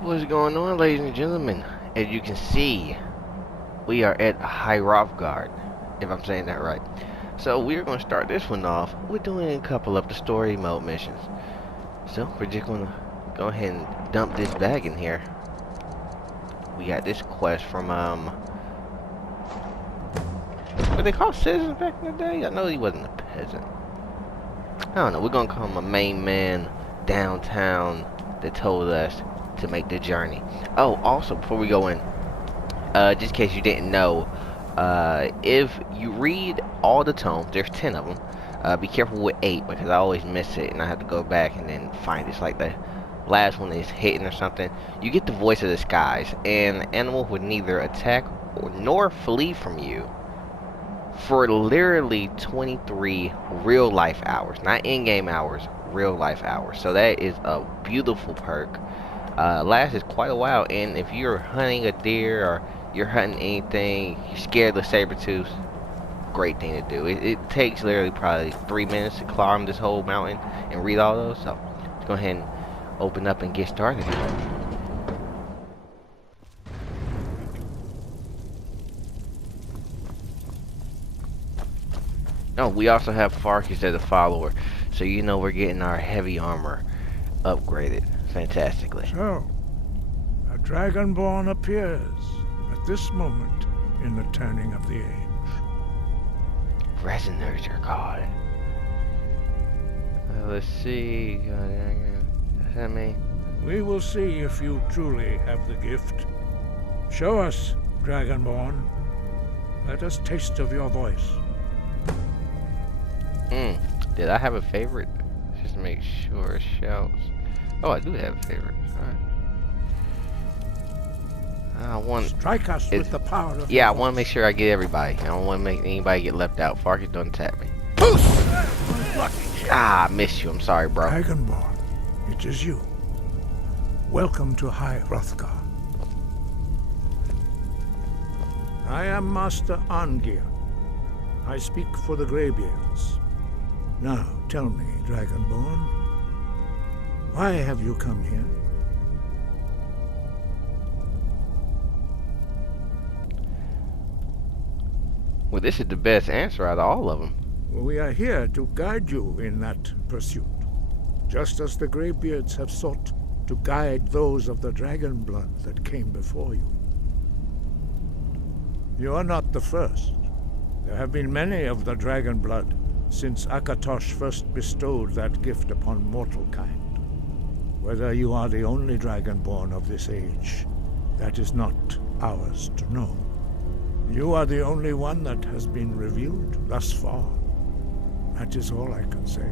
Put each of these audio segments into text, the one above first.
What's going on, ladies and gentlemen? As you can see, we are at Hrothgar, if I'm saying that right. So we're going to start this one off. We're doing a couple of the story mode missions. So we're just going to go ahead and dump this bag in here. We got this quest from, what they call citizens back in the day? I know he wasn't a peasant. I don't know. We're going to call him a main man downtown that told us to make the journey. Oh, also, before we go in, just in case you didn't know, if you read all the tomes, there's 10 of them, be careful with 8 because I always miss it and I have to go back and then find it. It's like the last one is hidden or something. You get the voice of the skies, and the animal would neither attack nor flee from you for literally 23 real life hours, not in-game hours, real life hours. So that is a beautiful perk. Lasts quite a while, and if you're hunting a deer or you're hunting anything, you're scared of saber-tooths, great thing to do. It takes literally probably 3 minutes to climb this whole mountain and read all those. So let's go ahead and open up and get started. Oh, we also have Farkas as a follower, so you know we're getting our heavy armor upgraded fantastically. So, a dragonborn appears at this moment in the turning of the age. Resoners are called. Let's see. Does that mean? We will see if you truly have the gift. Show us, dragonborn. Let us taste of your voice. Did I have a favorite? Just to make sure it shouts. Oh, I do have a favorite. Alright. I want... Strike us with the power of yeah, I want to make sure I get everybody. I don't want to make anybody get left out. Farkas, don't attack me. Ah, I missed you. I'm sorry, bro. Dragonborn, it is you. Welcome to Hrothgar. I am Master Arngeir. I speak for the Greybeards. Now, tell me, Dragonborn, why have you come here? Well, this is the best answer out of all of them. We are here to guide you in that pursuit, just as the Greybeards have sought to guide those of the dragon blood that came before you. You are not the first. There have been many of the dragon blood since Akatosh first bestowed that gift upon mortal kind. Whether you are the only dragonborn of this age, that is not ours to know. You are the only one that has been revealed thus far. That is all I can say.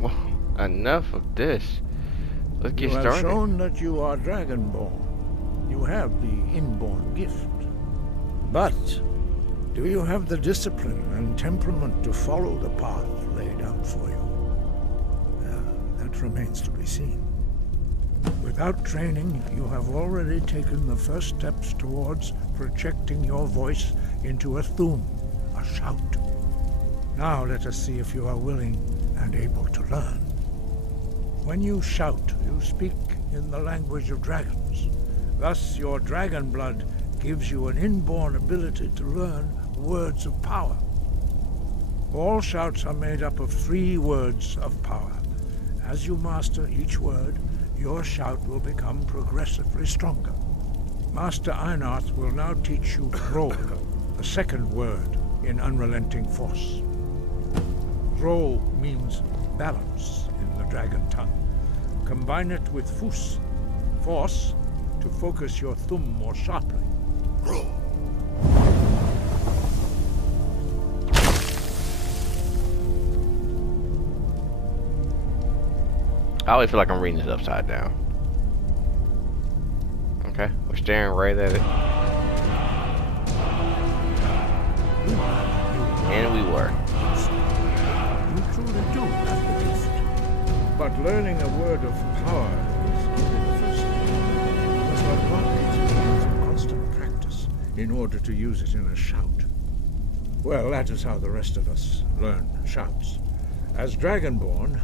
Well, enough of this. Let's get started. You have shown that you are dragonborn. You have the inborn gift. But do you have the discipline and temperament to follow the path laid out for you? That remains to be seen. Without training, you have already taken the first steps towards projecting your voice into a thum, a shout. Now let us see if you are willing and able to learn. When you shout, you speak in the language of dragons. Thus, your dragon blood gives you an inborn ability to learn words of power. All shouts are made up of 3 words of power. As you master each word, your shout will become progressively stronger. Master Einarth will now teach you brough, the second word in unrelenting force. Brough means balance in the dragon tongue. Combine it with fus, force, to focus your thumb more sharply. I always feel like I'm reading this upside down. Okay, we're staring right at it. And we were. You truly do have the gift. But learning a word of power is only the first step. Must advantage requires constant practice in order to use it in a shout. Well, that is how the rest of us learn shouts. As Dragonborn,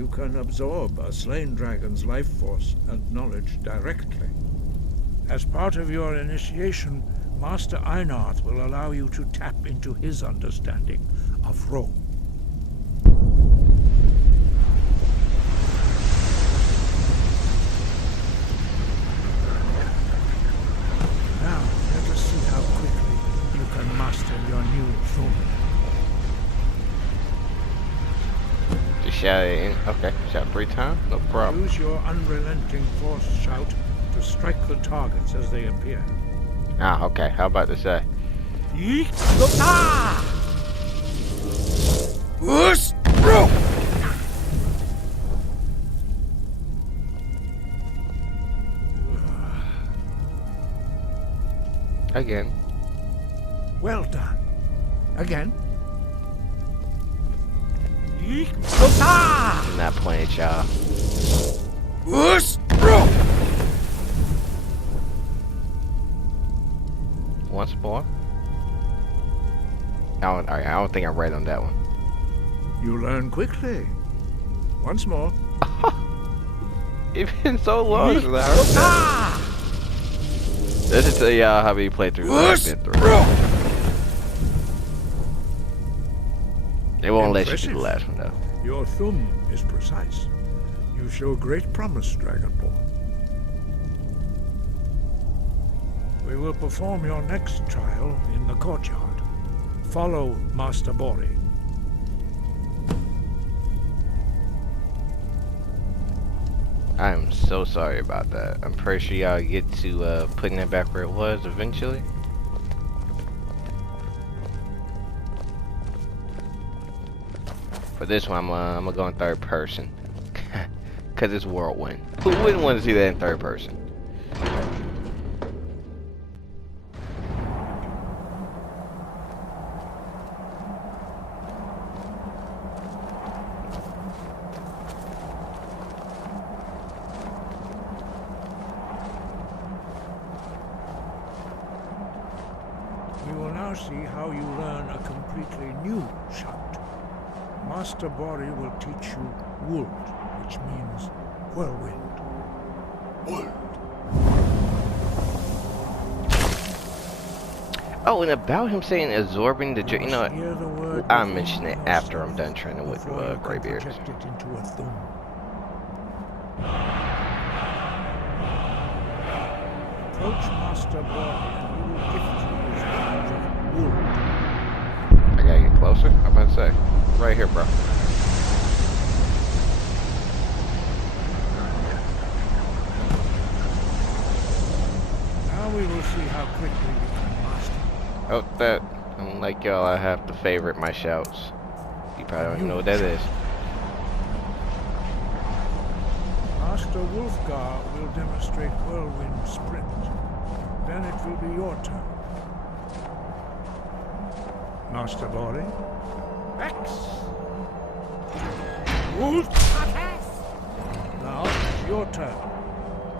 you can absorb a slain dragon's life force and knowledge directly. As part of your initiation, Master Einarth will allow you to tap into his understanding of Rome. Now, let us see how quickly you can master your new thum. Just shout it in. Okay, shout 3 times. No problem. Use your unrelenting force shout to strike the targets as they appear. Ah, okay. How about to say? Again. Well done. Again. I'm not playing, y'all. Once more. I don't think I read on that one. You learn quickly. Once more. It's been so long since I heard that. This is tell y'all how many playthroughs I've been through. They won't let you do the last one though. Your thumb is precise. You show great promise, Dragonborn. We will perform your next trial in the courtyard. Follow Master Bori. I am so sorry about that. I'm pretty sure y'all get to putting it back where it was eventually. For this one, I'm gonna go in third person. Cause it's whirlwind. Who wouldn't want to see that in third person? We will now see how you learn a completely new shout. Master Bori will teach you Wold, which means whirlwind. Wold. Oh, and about him saying absorbing the, you know what? I'll mention it after I'm done training with Greybeard. Project it into a thumb. Approach Master Bori and you will gift you his knowledge of Wold. I gotta get closer? I'm about to say. Right here, bro. Now we will see how quickly you can master. Oh, that. Unlike y'all, I have to favorite my shouts. You probably don't even know what that is. Master Wulfgar will demonstrate whirlwind sprint. Then it will be your turn. Master Bori. X. Wolf. Now it's your turn.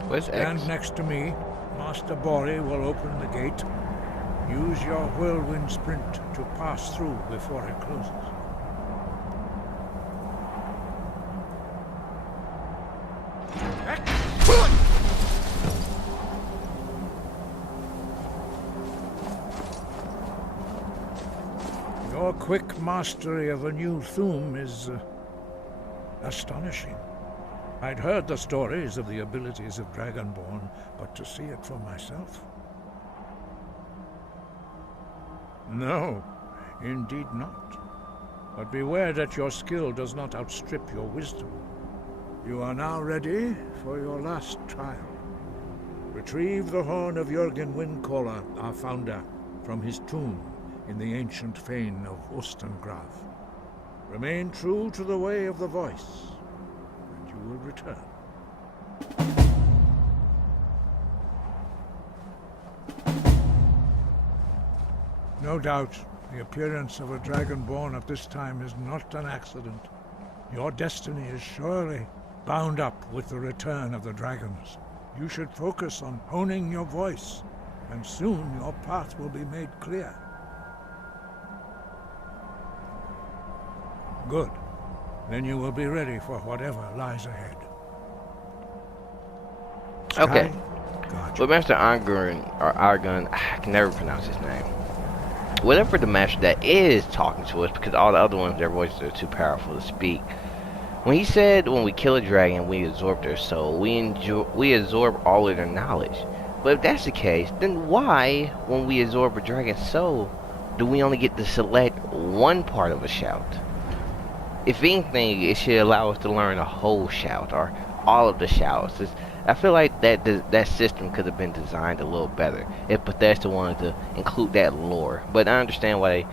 Where's X? Stand next to me. Master Bori will open the gate. Use your whirlwind sprint to pass through before it closes. Your quick mastery of a new thum is astonishing. I'd heard the stories of the abilities of Dragonborn, but to see it for myself? No, indeed not. But beware that your skill does not outstrip your wisdom. You are now ready for your last trial. Retrieve the Horn of Jurgen Windcaller, our founder, from his tomb in the ancient fane of Ustengrav. Remain true to the way of the voice, and you will return. No doubt, the appearance of a Dragonborn at this time is not an accident. Your destiny is surely bound up with the return of the dragons. You should focus on honing your voice, and soon your path will be made clear. Good. Then you will be ready for whatever lies ahead. Okay. Gotcha. But Master Argun, or Argun, I can never pronounce his name. Whatever the master that is talking to us, because all the other ones, their voices are too powerful to speak. When he said when we kill a dragon, we absorb their soul, we absorb all of their knowledge. But if that's the case, then why, when we absorb a dragon's soul, do we only get to select one part of a shout? If anything, it should allow us to learn a whole shout, or all of the shouts. I feel like that system could have been designed a little better if Bethesda wanted to include that lore. But I understand why they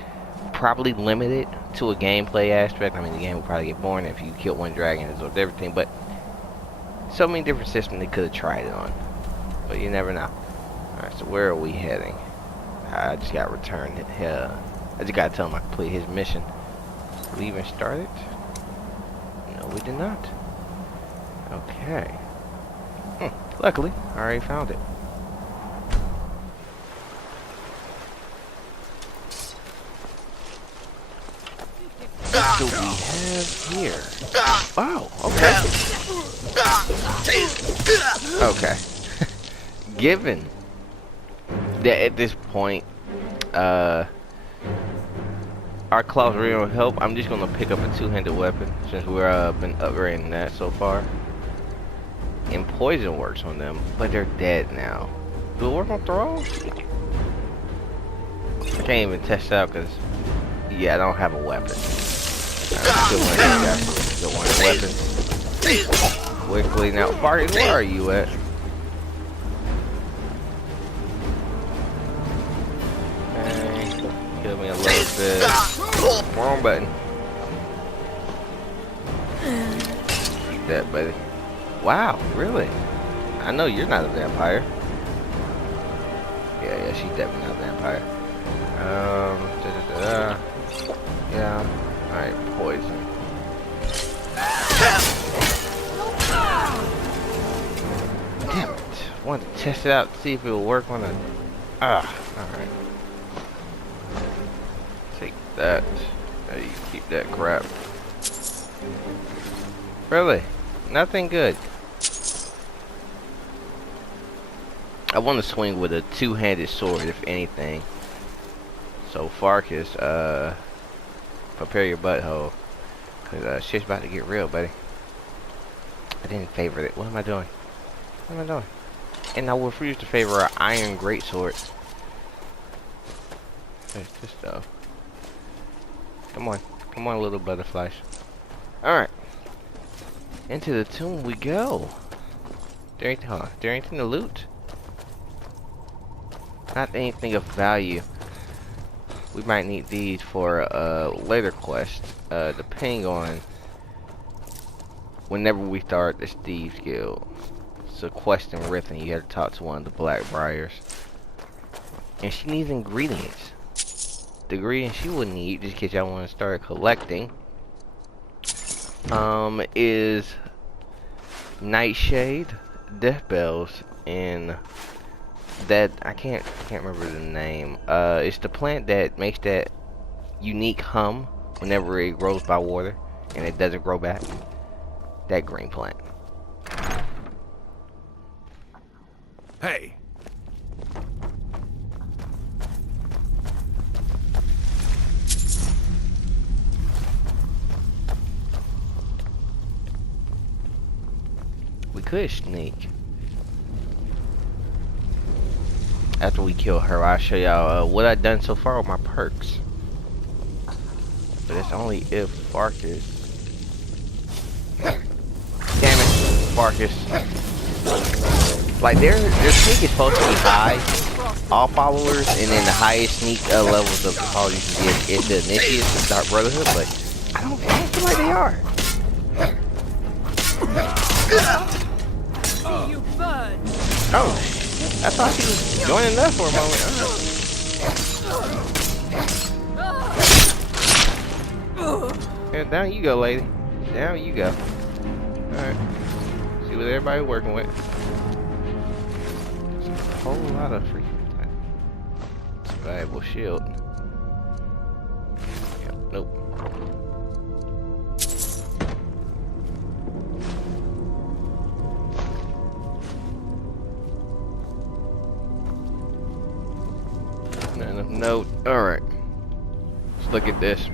probably limit it to a gameplay aspect. I mean, the game would probably get boring if you killed one dragon and absorbed everything. But so many different systems they could have tried it on. But you never know. Alright, so where are we heading? I just got returned. I just got to tell him I completed his mission. Did we even start it? No, we did not. Okay. Luckily, I already found it. What do we have here? Wow, okay. Okay. Given that at this point, our claws really don't help, I'm just gonna pick up a two-handed weapon since we've been upgrading that so far. And poison works on them, but they're dead now. Do it work on thralls? I can't even test it out because, yeah, I don't have a weapon. Still one of these weapons. Quickly now, Barty, where are you at? Okay, kill me a little bit. Wrong button. Keep that, buddy. Wow, really? I know you're not a vampire. Yeah, she's definitely not a vampire. Yeah. Alright, poison. Damn it. Wanted to test it out to see if it will work on a... alright. Take that. Now you keep that crap. Really? Nothing good. I want to swing with a two-handed sword, if anything. So Farkas, prepare your butthole, cause shit's about to get real, buddy. I didn't favor it. What am I doing? What am I doing? And I will refuse to favor an iron greatsword. There's this stuff. Come on, little butterflies. All right. Into the tomb we go. There ain't anything to loot. Not anything of value. We might need these for a later quest, depending on whenever we start the Thieves Guild. It's a quest in Riften. You have to talk to one of the Blackbriars. And she needs ingredients. The ingredients she would need, just in case y'all want to start collecting, is Nightshade, Death Bells, and that I can't remember the name. It's the plant that makes that unique hum whenever it grows by water and it doesn't grow back. That green plant. Hey. We could sneak. After we kill her, I'll show y'all what I've done so far with my perks. But it's only if Farkas. Damn it, Farkas. Like their sneak is supposed to be high, all followers, and then the highest sneak levels of the followers you can get is the initiates of Dark Brotherhood, but I don't feel like they are. See you burn. Oh. I thought she was joining us for a moment. Yeah, down you go, lady. Down you go. Alright. See what everybody's working with. There's a whole lot of freaking valuable shield. Yep, nope. note. Alright. Let's look at this.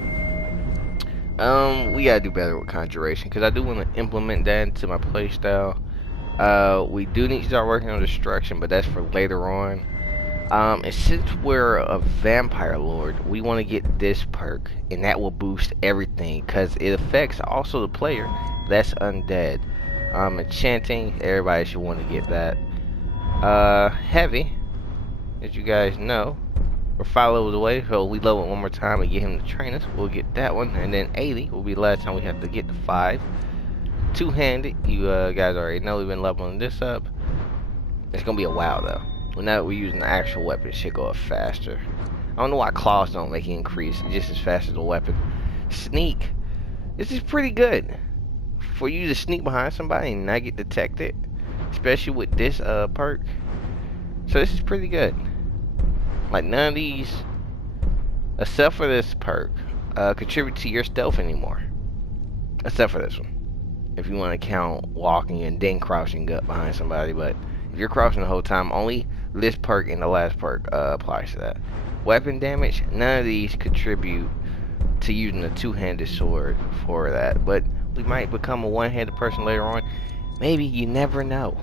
We gotta do better with conjuration, because I do want to implement that into my playstyle. We do need to start working on destruction, but that's for later on. And since we're a vampire lord, we want to get this perk, and that will boost everything, because it affects also the player that's undead. Enchanting, everybody should want to get that. Heavy, as you guys know, we're 5 levels away, so we level it one more time and get him to train us. We'll get that one, and then 80 will be the last time we have to get to 5. Two-handed, you guys already know we've been leveling this up. It's gonna be a while though. Well, now that we're using the actual weapon, it should go up faster. I don't know why claws don't make it increase, it's just as fast as the weapon. Sneak, this is pretty good for you to sneak behind somebody and not get detected, especially with this perk. So this is pretty good. Like, none of these, except for this perk, contribute to your stealth anymore. Except for this one. If you want to count walking and then crouching up behind somebody, but if you're crouching the whole time, only this perk and the last perk applies to that. Weapon damage, none of these contribute to using a two-handed sword for that, but we might become a one-handed person later on. Maybe, you never know.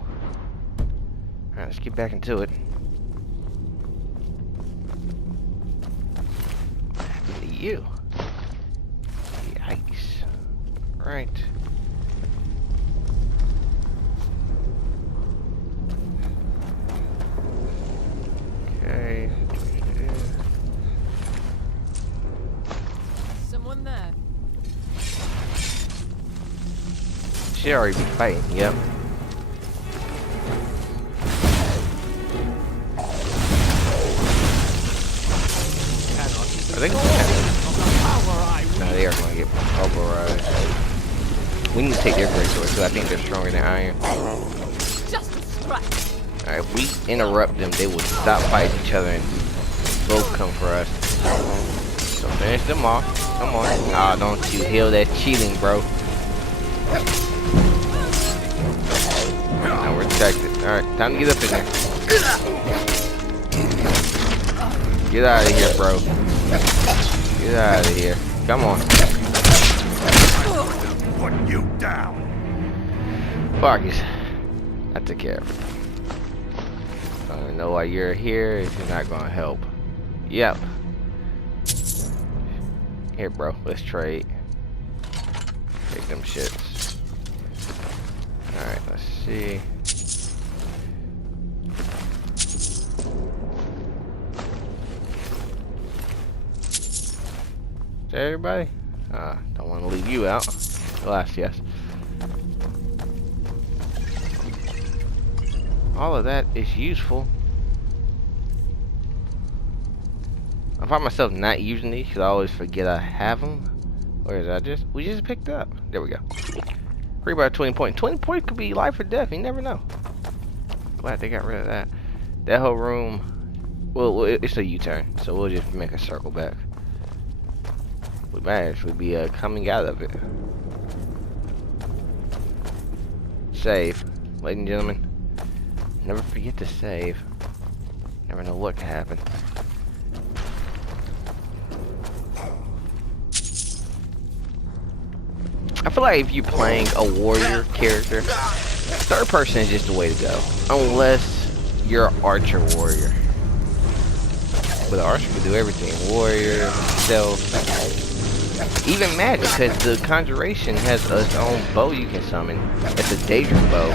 Alright, let's get back into it. You. Yikes. Right. Okay. Someone there. She already be fighting, yep. Are they going to no, they are going to get pulverized. We need to take their great sword, so I think they're stronger than iron. Just a scratch. Alright, if we interrupt them, they will stop fighting each other and both come for us. So finish them off. Come on. Ah, don't you heal that cheating, bro. Now we're protected. Alright, time to get up in there. Get out of here, bro. Get out of here. Come on. Put you down. Fargus. I took care of it. I don't know why you're here if you're not gonna help. Yep. Here, bro. Let's trade. Take them shits. Alright, let's see. Is that everybody? Don't want to leave you out. Alas, yes. All of that is useful. I find myself not using these because I always forget I have them. Or is I just, we just picked up. There we go. Free by 20 points. 20 points could be life or death. You never know. Glad they got rid of that. That whole room, well, it's a U-turn, so we'll just make a circle back. We might actually be coming out of it. Save, ladies and gentlemen. Never forget to save. Never know what can happen. I feel like if you're playing a warrior character, third person is just the way to go. Unless you're an archer warrior. But the archer can do everything. Warrior, stealth. Even magic, because the conjuration has its own bow you can summon. It's a dangerous bow.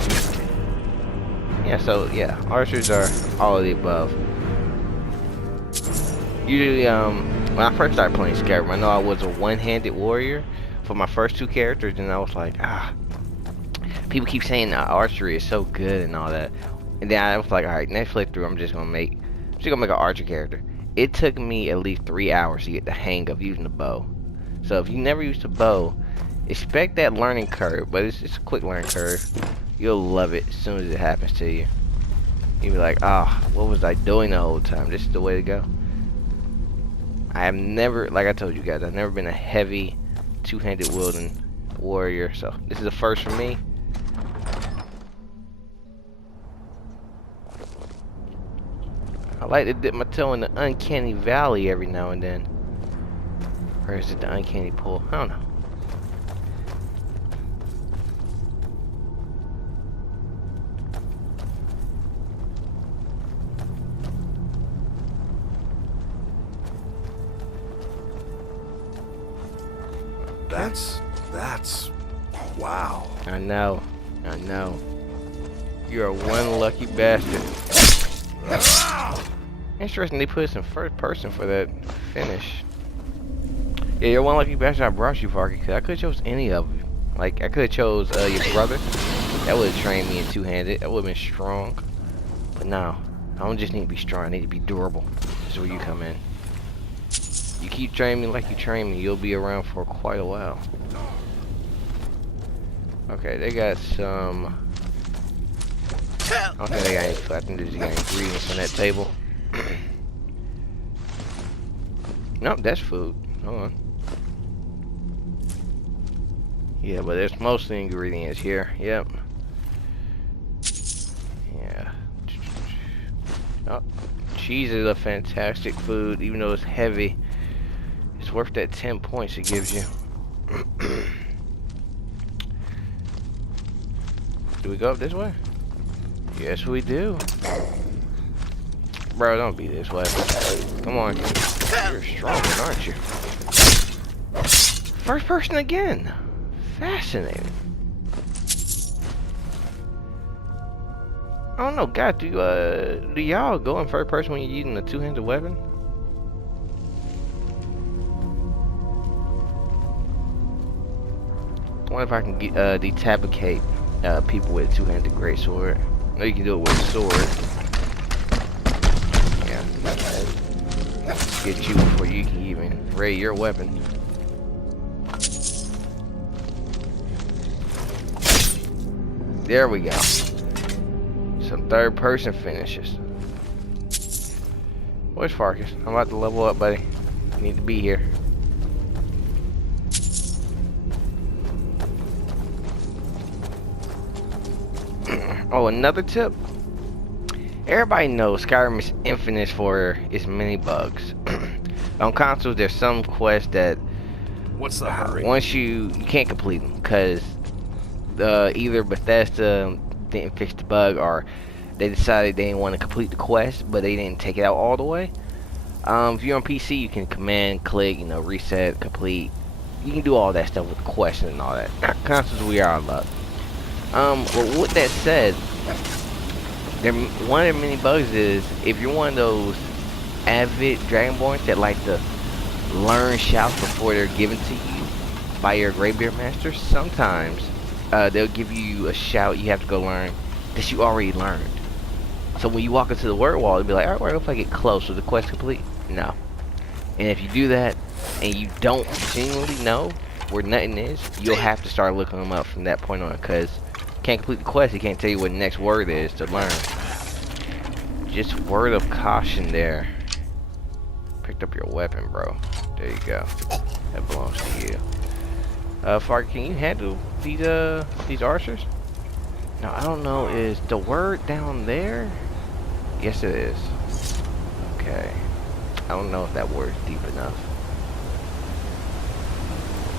Yeah, so yeah, archers are all of the above. Usually, when I first started playing Skyrim, I know I was a one-handed warrior for my first 2 characters, and I was like, people keep saying archery is so good and all that. And then I was like, alright, next playthrough, I'm just gonna make an archer character. It took me at least 3 hours to get the hang of using the bow. So if you never used a bow, expect that learning curve, but it's just a quick learning curve. You'll love it as soon as it happens to you. You'll be like, what was I doing the whole time? This is the way to go. I have never, like I told you guys, I've never been a heavy, two-handed wielding warrior, so this is a first for me. I like to dip my toe in the uncanny valley every now and then. Or is it the uncanny pool? I don't know. That's... wow. I know. You're one lucky bastard. Interesting they put us in first person for that finish. Yeah, you're one lucky bastard I brought you, Farky, because I could have chose any of you. Like, I could have chose your brother. That would have trained me in two-handed. That would have been strong. But no, I don't just need to be strong. I need to be durable. This is where you come in. You keep training me like you train me, you'll be around for quite a while. Okay, they got some... I don't think they got any, I think they just got ingredients on that table. Nope, that's food. Hold on. Yeah, but there's mostly ingredients here. Yep. Yeah. Oh, cheese is a fantastic food, even though it's heavy. It's worth that 10 points it gives you. Do we go up this way? Yes, we do. Bro, don't be this way. Come on. You're strong, aren't you? First person again. Fascinating. I don't know, God, do y'all go in first person when you're using a two-handed weapon? I wonder if I can get, decapitate people with a two-handed greatsword. I know you can do it with a sword. Yeah. Get you before you can even ready your weapon. There we go. Some third-person finishes. Where's Farkas? I'm about to level up, buddy. You need to be here. Oh, another tip. Everybody knows Skyrim is infamous for its mini bugs. On consoles, there's some quests that What's the hurry? once you can't complete them because either Bethesda didn't fix the bug or they decided they didn't want to complete the quest, but they didn't take it out all the way. If you're on PC, you can command, click, reset, complete. You can do all that stuff with the quest and all that. Consoles, we are on luck. Well, with that said, one of the many bugs is if you're one of those avid Dragonborns that like to learn shouts before they're given to you by your Greybeard master, sometimes they'll give you a shout you have to go learn that you already learned. So when you walk into the word wall, they'll be like, alright, what if I get close? Is the quest complete? No. And if you do that and you don't genuinely know where nothing is, you'll have to start looking them up from that point on, because can't complete the quest, he can't tell you what the next word is to learn. Just word of caution there. Picked up your weapon, bro. There you go. That belongs to you. Fark, can you handle these archers? No, I don't know. Is the word down there? Yes, it is. Okay. I don't know if that word's deep enough.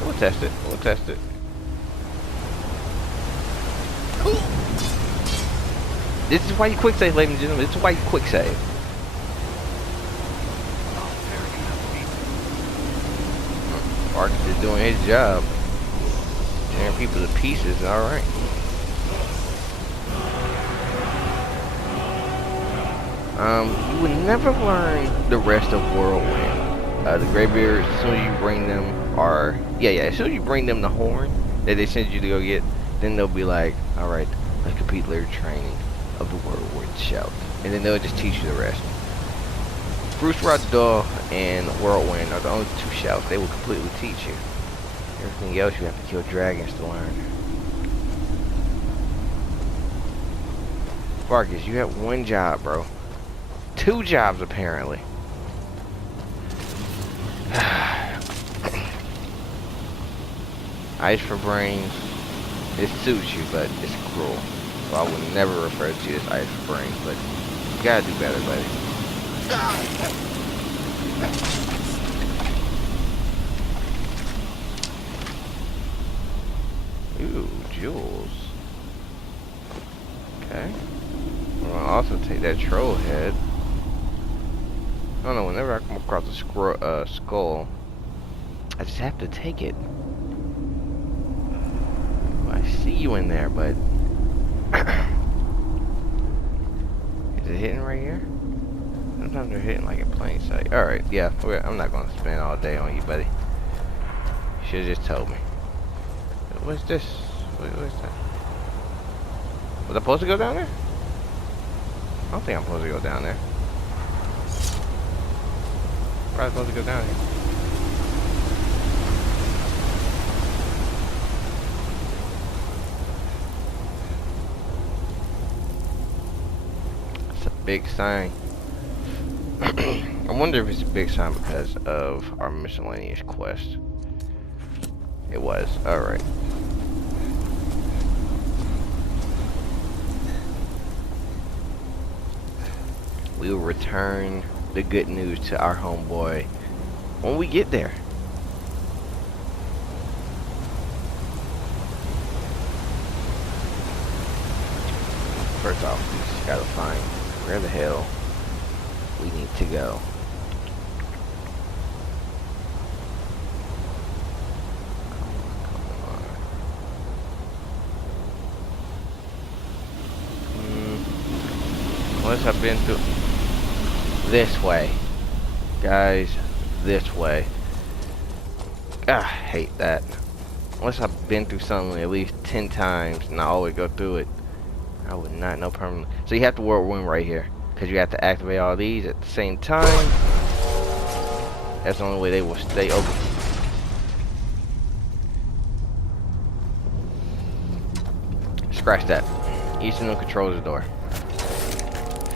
We'll test it. We'll test it. This is why you quick save, ladies and gentlemen. This is why you quick save. Marcus is doing his job. Tearing people to pieces, alright. You would never learn the rest of Whirlwind. The Greybeards, as soon as you bring them, as soon as you bring them the horn that they send you to go get, then they'll be like, alright, let's complete their training of the Whirlwind shout. And then they'll just teach you the rest. Bruce Roddaw and Whirlwind are the only two shouts they will completely teach you. Everything else you have to kill dragons to learn. Vargas, you have one job, bro. 2 jobs, apparently. Ice for brains. It suits you, but it's cruel. So I would never refer to you as ice for brains, but you gotta do better, buddy. Ooh, jewels. Okay. I'm gonna also take that troll head. I don't know, whenever I come across a skull, I just have to take it. I see you in there, but is it hitting right here? Sometimes they're hitting like in plain sight. Alright, yeah, I'm not gonna spend all day on you, buddy. You should've just told me. What's this? What's that? Was I supposed to go down there? I don't think I'm supposed to go down there. Where am I supposed to go down here? It's a big sign. I wonder if it's a big sign because of our miscellaneous quest. It was. Alright. We will return the good news to our homeboy when we get there. First off, we just gotta find where the hell we need to go. Unless I've been through this way, guys, this way. Ah, I hate that. Unless I've been through something at least 10 times and I always go through it, I would not know permanently. So you have to whirlwind right here, because you have to activate all these at the same time. That's the only way they will stay open. Scratch that. Each of them controls the door.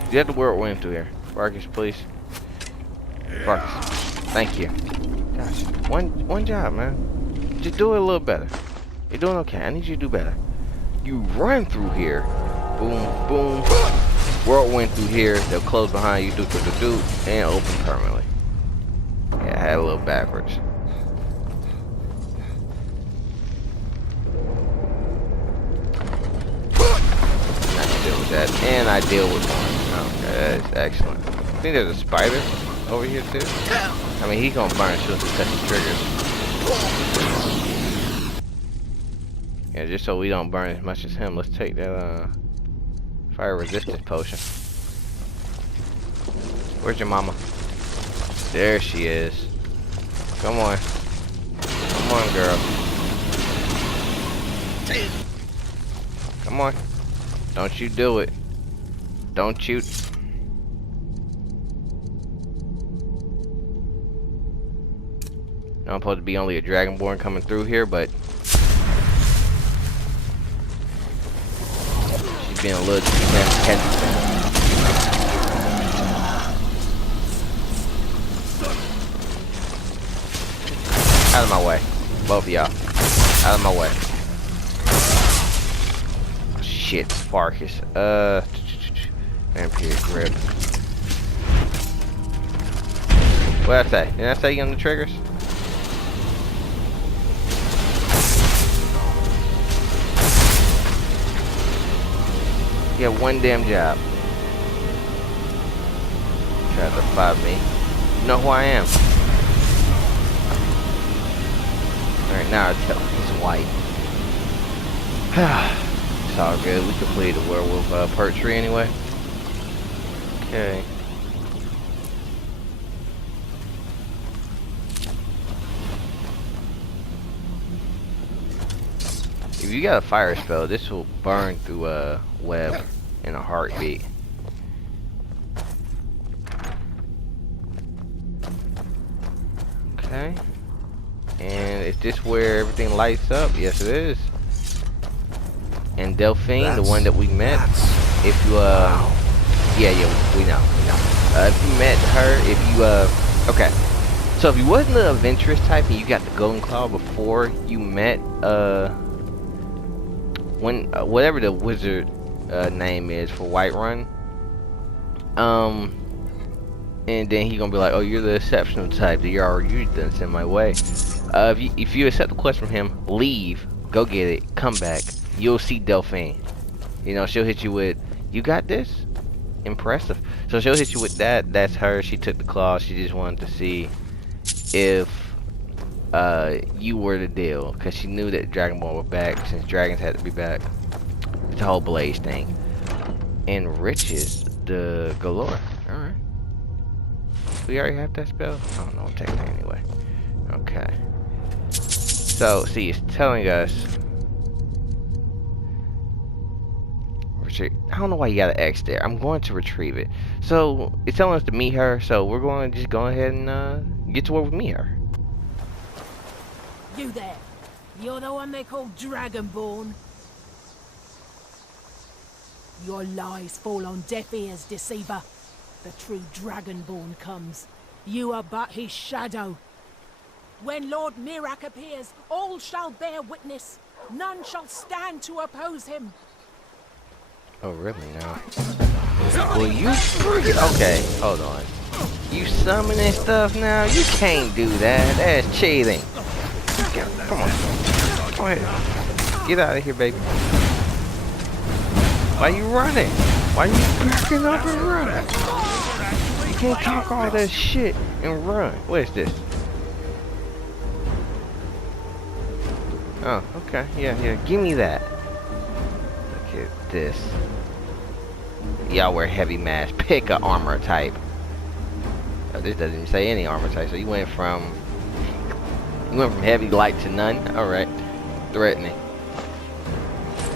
You have to whirlwind through here. Marcus, please. Marcus. Thank you. Gosh, one job, man. Just do it a little better. You're doing okay. I need you to do better. You run through here. Boom, boom. Whirlwind through here. They'll close behind you. Do, and open permanently. Yeah, I had a little backwards. I deal with that, and I deal with one. Okay, that is excellent. I think there's a spider over here too. I mean, he's gonna burn as soon as we touch the triggers. Yeah, just so we don't burn as much as him, let's take that fire resistance potion. Where's your mama? There she is. Come on. Come on, girl. Come on. Don't you do it. Don't you. I'm supposed to be only a dragonborn coming through here, but she's being a little too hesitant. Out of my way. Both of y'all. Out of my way. Shit, Sparkus. Vampire grip. What did I say? Did I say you on the triggers? You have one damn job. Try to fight me. You know who I am. Alright, now I tell it's white. It's all good. We completed the werewolf perk tree anyway. Okay. If you got a fire spell, this will burn through a web in a heartbeat. Okay. And is this where everything lights up? Yes, it is. And Delphine, the one that we met, if you yeah, we know. If you met her, if you okay. So if you wasn't an adventurous type and you got the golden claw before you met whatever the wizard name is for Whiterun, And then he gonna be like, oh, you're the exceptional type. You done sent my way. If you accept the quest from him, leave, go get it, come back. You'll see Delphine. You know, she'll hit you with, you got this? Impressive. So she'll hit you with that. That's her. She took the claw. She just wanted to see if you were the deal, because she knew that Dragonborn were back, since dragons had to be back. It's the whole blaze thing. And riches the galore. Alright. We already have that spell? I don't know, I'm taking it anyway. Okay. So, see, it's telling us. I don't know why you got an X there. I'm going to retrieve it. So, it's telling us to meet her, so we're going to just go ahead and get to where we meet her. You there. You're the one they call Dragonborn. Your lies fall on deaf ears, deceiver. The true Dragonborn comes. You are but his shadow. When Lord Mirak appears, all shall bear witness. None shall stand to oppose him. Oh, really now? Well, you freaking... Okay, hold on. You summoning stuff now? You can't do that. That's cheating. Come on. Go ahead. Get out of here, baby. Why you running? Why you backing up and running? You can't talk all that shit and run. What is this? Oh, okay. Yeah. Give me that. Look at this. Y'all wear heavy mask. Pick a armor type. Oh, this doesn't even say any armor type. So you went from heavy light to none. All right. Threatening.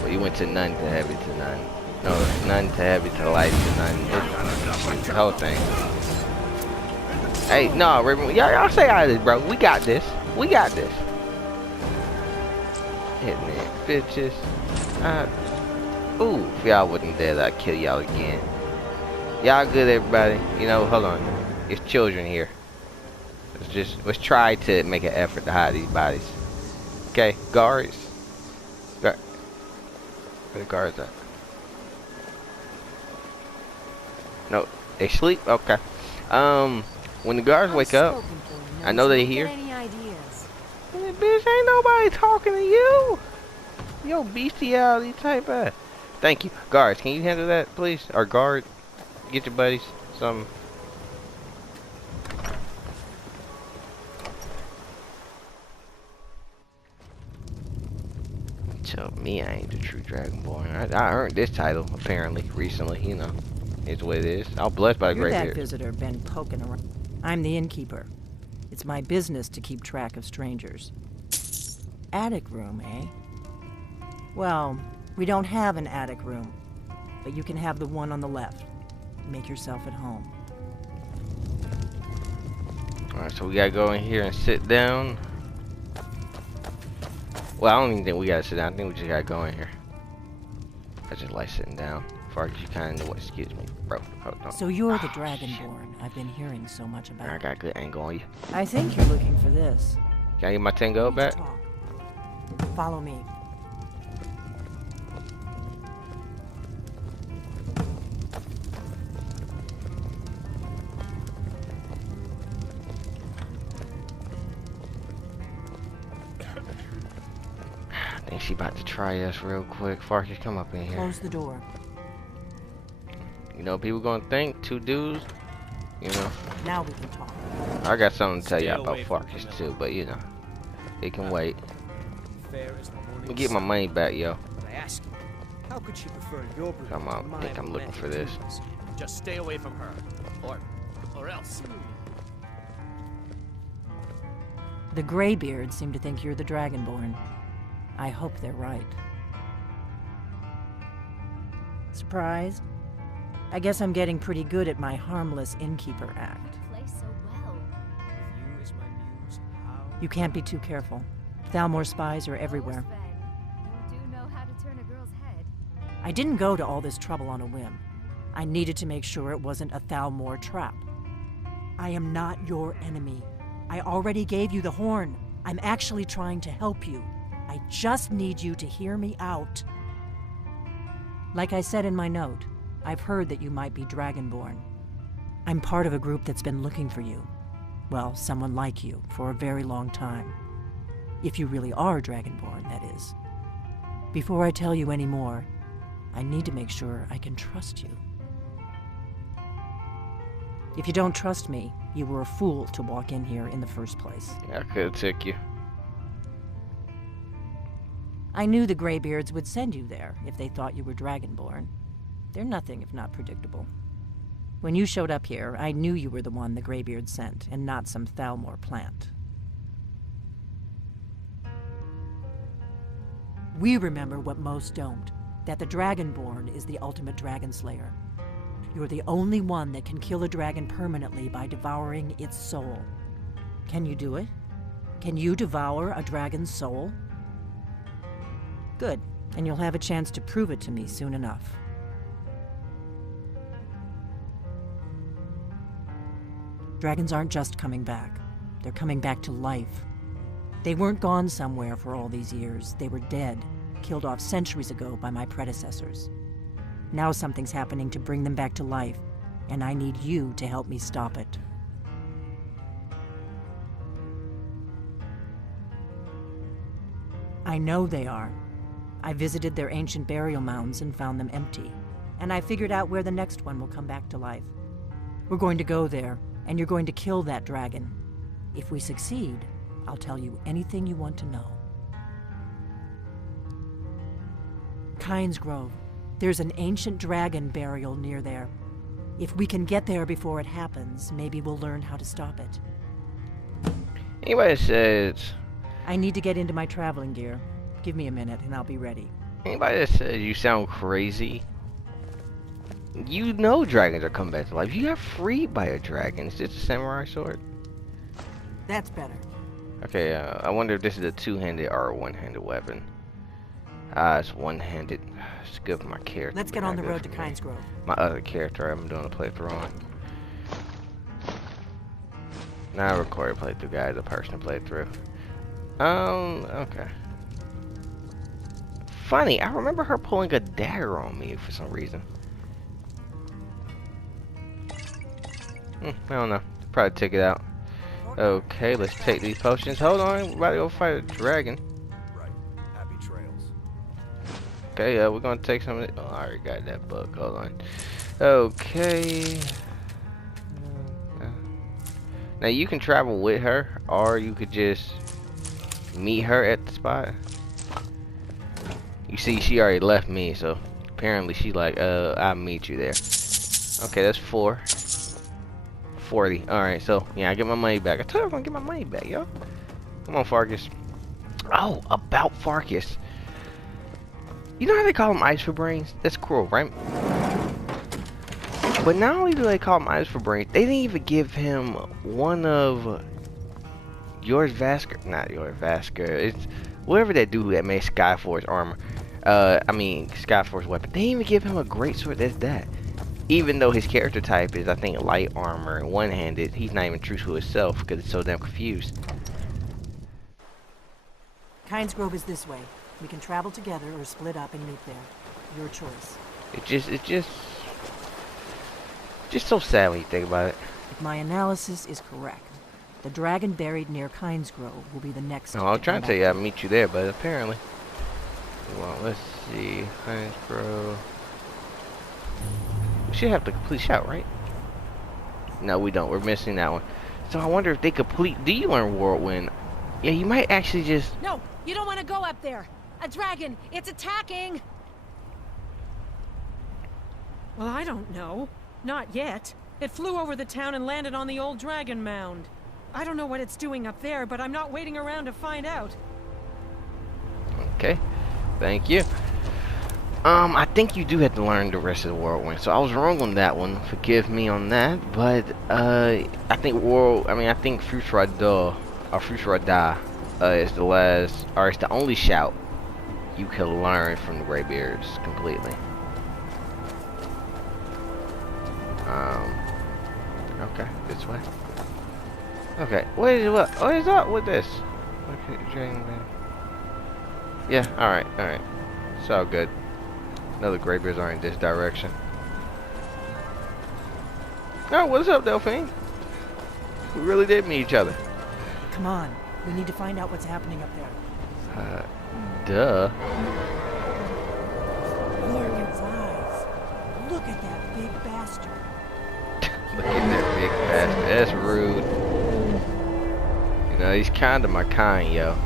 Well, you went to none to heavy to none. No, none to heavy to light to none. It's the whole thing. Hey, no, Raven, y'all stay out of this, bro. We got this. We got this. Hitting it, bitches. Ooh, if y'all wasn't dead, I'd kill y'all again. Y'all good, everybody? You know, hold on. It's children here. Let's try to make an effort to hide these bodies. Okay, guards. Where the guards at? No, they sleep? Okay. When the guards wake up, I know they're here. Bitch, ain't nobody talking to you. Yo, bestiality type of. Thank you. Guards, can you handle that, please? Or guard, get your buddies some. Tell me I ain't the true Dragonborn. I earned this title, apparently, recently, you know. It's what it is. I'm blessed by the great You're that visitor been poking around. I'm the innkeeper. It's my business to keep track of strangers. Attic room, eh? Well, we don't have an attic room, but you can have the one on the left. Make yourself at home. Alright, so we gotta go in here and sit down. Well, I don't even think we gotta sit down. I think we just gotta go in here. I just like sitting down. Far as you kind of know what. Excuse me, bro. Hold on. So you're the Dragonborn I've been hearing so much about. I got a good angle on you. I think you're looking for this. Can I get my 10 gold back? Follow me. I think she about to try us real quick. Farkas, come up in here. Close the door. You know, people gonna think 2 dudes. You know. Now we can talk. I got something to tell you about Farkas too, but you know, it can wait. Let me get my money back, yo. How could she prefer your Come on, I think I'm looking for this. Just stay away from her, or else. The Greybeards seem to think you're the Dragonborn. I hope they're right. Surprised? I guess I'm getting pretty good at my harmless innkeeper act. Play so well. You is my muse. How? You can't be too careful. Thalmor spies are everywhere. You do know how to turn a girl's head. I didn't go to all this trouble on a whim. I needed to make sure it wasn't a Thalmor trap. I am not your enemy. I already gave you the horn. I'm actually trying to help you. I just need you to hear me out. Like I said in my note, I've heard that you might be Dragonborn. I'm part of a group that's been looking for you. Well, someone like you, for a very long time. If you really are Dragonborn, that is. Before I tell you any more, I need to make sure I can trust you. If you don't trust me, you were a fool to walk in here in the first place. I could have took you. I knew the Greybeards would send you there if they thought you were Dragonborn. They're nothing if not predictable. When you showed up here, I knew you were the one the Greybeards sent, and not some Thalmor plant. We remember what most don't, that the Dragonborn is the ultimate dragon slayer. You're the only one that can kill a dragon permanently by devouring its soul. Can you do it? Can you devour a dragon's soul? Good, and you'll have a chance to prove it to me soon enough. Dragons aren't just coming back. They're coming back to life. They weren't gone somewhere for all these years. They were dead, killed off centuries ago by my predecessors. Now something's happening to bring them back to life, and I need you to help me stop it. I know they are. I visited their ancient burial mounds and found them empty, and I figured out where the next one will come back to life. We're going to go there, and you're going to kill that dragon. If we succeed, I'll tell you anything you want to know. Kynes Grove. There's an ancient dragon burial near there. If we can get there before it happens, maybe we'll learn how to stop it. Anybody says... I need to get into my traveling gear. Give me a minute and I'll be ready. Anybody that says you sound crazy, you know dragons are coming back to life. You got freed by a dragon. Is this a samurai sword? That's better. Okay, I wonder if this is a two-handed or a one-handed weapon. It's one-handed. It's good for my character. Let's get on the road to Kynes Grove. My other character I'm doing a playthrough on. Now I recorded playthrough, guys. A personal playthrough. Okay. Funny, I remember her pulling a dagger on me for some reason. I don't know. Probably take it out. Okay, let's take these potions. Hold on, we're about to go fight a dragon. Right. Happy trails. Okay, we're gonna take some of it. Oh, I already got that book. Hold on. Okay. Now you can travel with her, or you could just meet her at the spot. You see, she already left me, so apparently she's like, I'll meet you there. Okay, that's 40. Alright, so yeah, I get my money back. I told you I was gonna get my money back, yo. Come on, Farkas. Oh, about Farkas. You know how they call him Ice for Brains? That's cruel, right? But not only do they call him Ice for Brains, they didn't even give him one of yours Vasker. Not yours Vasker. It's whatever that dude that made Skyforce armor. I mean Skyforce weapon. They didn't even give him a great sword that's that. Even though his character type is, I think, light armor and one-handed, he's not even true to himself because it's so damn confused. Kynes Grove is this way. We can travel together or split up and meet there. Your choice. It's just so sad when you think about it. If my analysis is correct, the dragon buried near Kynes Grove will be the next. No, I was trying to tell you I'd meet you there, but apparently. Well, let's see. Kynes Grove. We should have the complete shout, right? No, we don't. We're missing that one. So I wonder if they complete. Do you learn Whirlwind? Yeah, you might actually just. No, you don't want to go up there. A dragon, it's attacking. Well, I don't know. Not yet. It flew over the town and landed on the old dragon mound. I don't know what it's doing up there, but I'm not waiting around to find out. Okay. Thank you. I think you do have to learn the rest of the Whirlwind. So I was wrong on that one. Forgive me on that. But I think Futurada or Futurada is the last, or it's the only shout you can learn from the Greybeards completely. Okay, this way. Okay, what is up with this? Okay, yeah, alright. It's all good. No, the Greybeards are in this direction. Oh, what's up, Delphine? We really did meet each other. Come on. We need to find out what's happening up there. Duh. Morgan's eyes. Look at that big bastard. Look at that big bastard. That's rude. You know, he's kind of my kind, yo.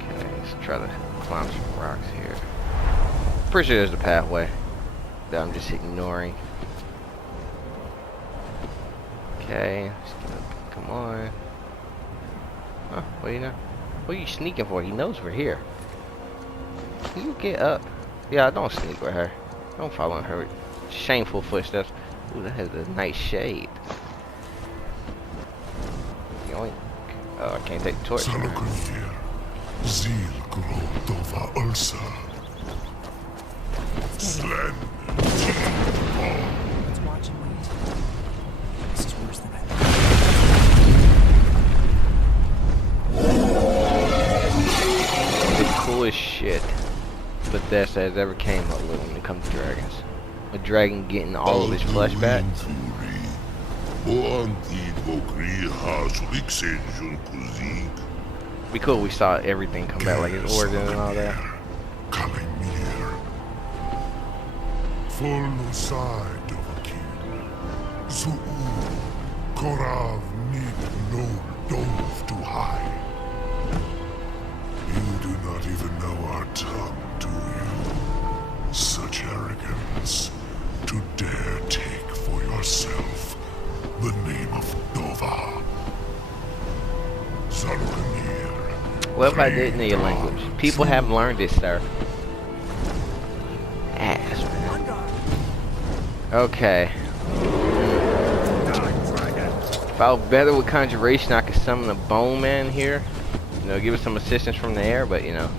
Okay, let's try to climb some rocks here. Pretty sure there's a pathway that I'm just ignoring. Okay, come on. Huh, what do you know? What are you sneaking for? He knows we're here. Can you get up? Yeah, don't sneak with her. Don't follow in her shameful footsteps. Ooh, that has a nice shade. Yoink. Oh, I can't take the torch. Let's watch and wait. This is worse than I thought. The coolest shit Bethesda has ever came up with when it comes to dragons. A dragon getting all of his flesh back. Be cool we saw everything come back, like his organ and all that. Full side of a kid. Zuu, Korav need no dove to hide. You do not even know our tongue, do you? Such arrogance to dare take for yourself the name of Dova. Zalukanir. What if I didn't know your language? People have learned it, sir. Ass, man. Okay. If I was better with conjuration, I could summon a bone man here. You know, give us some assistance from the air, but you know,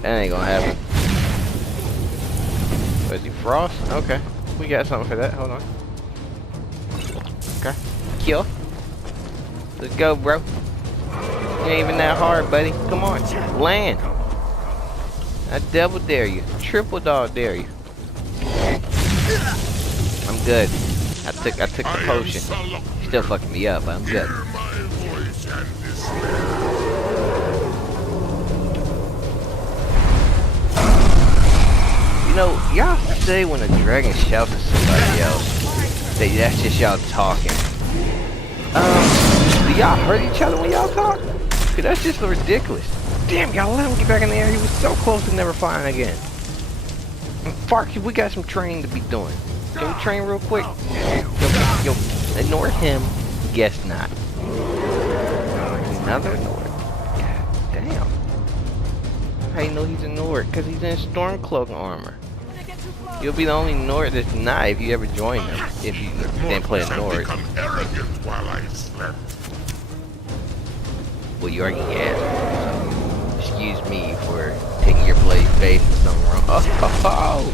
that ain't gonna happen. Was he frost? Okay. We got something for that. Hold on. Okay. Kill. Let's go, bro. It ain't even that hard, buddy. Come on. Land. I double dare you. Triple dog dare you. I'm good. I took the potion. Still fucking me up, but I'm good. You know, y'all say when a dragon shouts at somebody else, that's just y'all talking. Do y'all hurt each other when y'all talk? Cause that's just ridiculous. Damn, y'all let him get back in the air. He was so close to never flying again. Fuck, we got some training to be doing. Can we train real quick? Yo, ignore him. Guess not. Another Nord. God damn. How you know he's a Nord? Cause he's in Stormcloak armor. You'll be the only Nord that's not if you ever join him. If you didn't play a Nord. Well, you already had. So excuse me for taking your blade face and something wrong. Oh,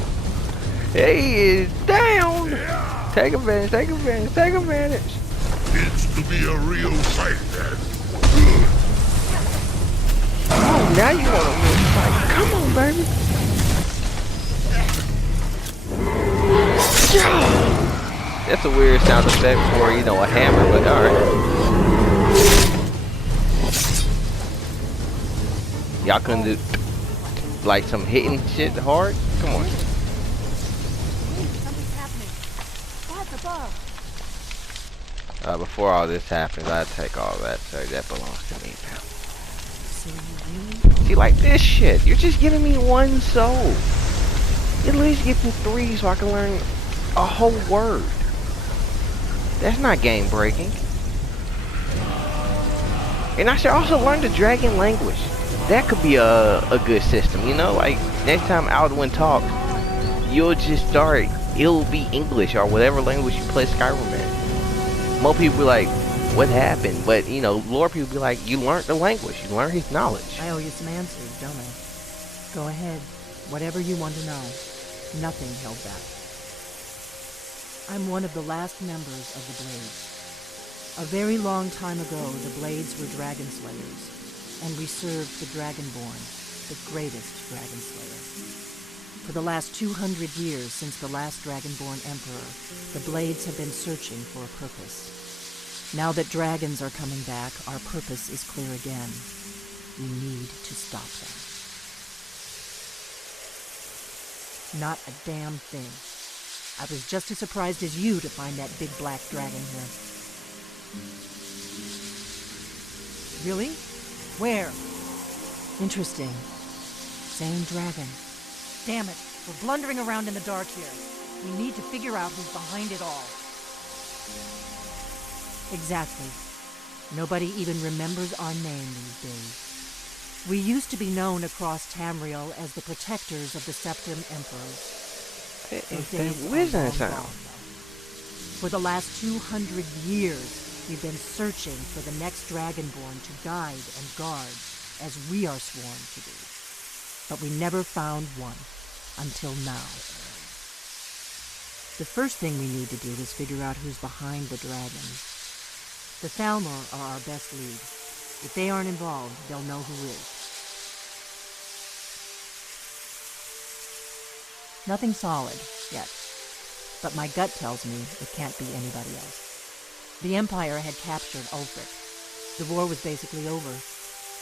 he is down. Take advantage, take advantage, take advantage. It's to be a real fight then. Oh, now you want a real fight. Come on, baby. That's a weird sound effect for, you know, a hammer, but alright. Y'all couldn't do like some hitting shit hard? Come on. Something's happening. What's above? Before all this happens, I take all that, so that belongs to me now. See, like this shit, you're just giving me one soul. You at least give me 3 so I can learn a whole word. That's not game breaking. And I should also learn the dragon language. That could be a good system, you know? Like, next time Alduin talks, you'll just start, it'll be English or whatever language you play Skyrim in. Most people be like, what happened? But, you know, lore people be like, you learned the language. You learned his knowledge. I owe you some answers, don't I? Go ahead. Whatever you want to know. Nothing held back. I'm one of the last members of the Blades. A very long time ago, the Blades were dragon slayers. and we served the Dragonborn, the greatest dragon slayer. For the last 200 years since the last Dragonborn Emperor, the Blades have been searching for a purpose. Now that dragons are coming back, our purpose is clear again. We need to stop them. Not a damn thing. I was just as surprised as you to find that big black dragon here. Really? Where? Interesting. Same dragon. Damn it, we're blundering around in the dark here. We need to figure out who's behind it all. Exactly. Nobody even remembers our name these days. We used to be known across Tamriel as the protectors of the Septim Emperors. It's that whizzing sound. For the last 200 years, we've been searching for the next Dragonborn to guide and guard, as we are sworn to do. But we never found one, until now. The first thing we need to do is figure out who's behind the dragons. The Thalmor are our best lead. If they aren't involved, they'll know who is. Nothing solid, yet. But my gut tells me it can't be anybody else. The Empire had captured Ulfric. The war was basically over.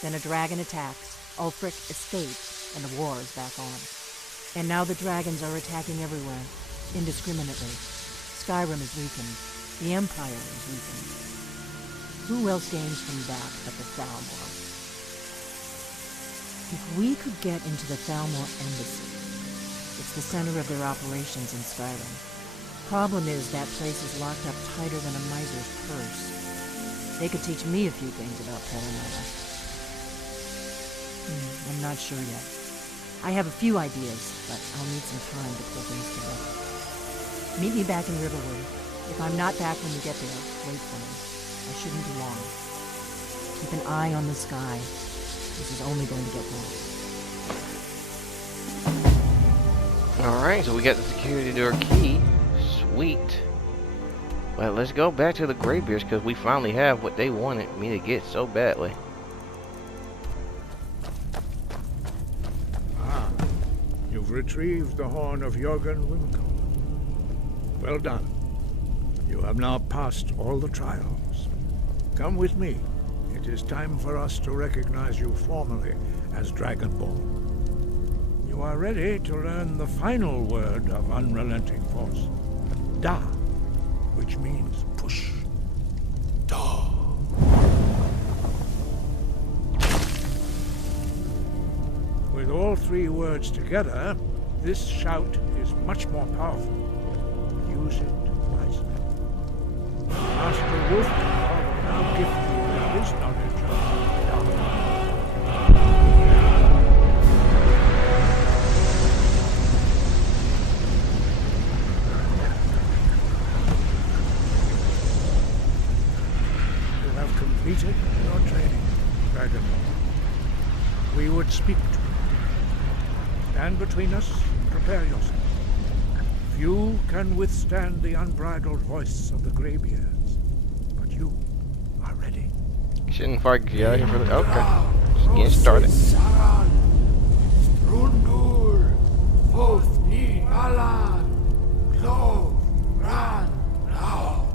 Then a dragon attacks, Ulfric escapes, and the war is back on. And now the dragons are attacking everywhere, indiscriminately. Skyrim is weakened. The Empire is weakened. Who else gains from that but the Thalmor? If we could get into the Thalmor embassy, it's the center of their operations in Skyrim. Problem is, that place is locked up tighter than a miser's purse. They could teach me a few things about paranoia. I'm not sure yet. I have a few ideas, but I'll need some time to pull things together. Meet me back in Riverwood. If I'm not back when you get there, wait for me. I shouldn't be long. Keep an eye on the sky. This is only going to get worse. Alright, so we got the security door key. Sweet. Well, let's go back to the Greybeards because we finally have what they wanted me to get so badly. Ah, you've retrieved the Horn of Jurgen Windcaller. Well done. You have now passed all the trials. Come with me. It is time for us to recognize you formally as Dragonborn. You are ready to learn the final word of unrelenting force. Da, which means push. Da. With all three words together, this shout is much more powerful. Use it wisely. Master Wolfgar will now gift you with his knowledge of Da. Completed your training, Dragonborn. We would speak to you. Stand between us and prepare yourself. Few can withstand the unbridled voice of the Greybeards, but you are ready. Shouldn't far get out here for the... Okay. Just getting started. Strundur, both ni alan, lo, ran, now.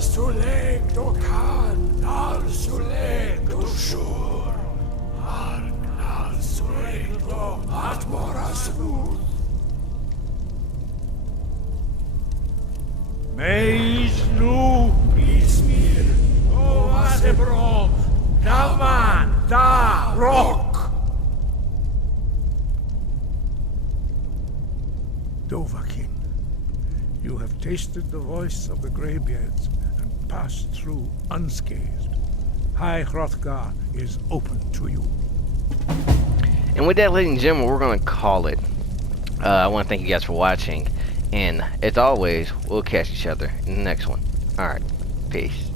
Sulek do kan, nar sulek do shur, nar sulek do atmora smooth. Meis nu ismir, o asebrom, daman da rock. Dovahkiin, you have tasted the voice of the Greybeards and passed through unscathed. High Hrothgar is open to you. And with that, ladies and gentlemen, we're going to call it. I want to thank you guys for watching. And as always, we'll catch each other in the next one. Alright, peace.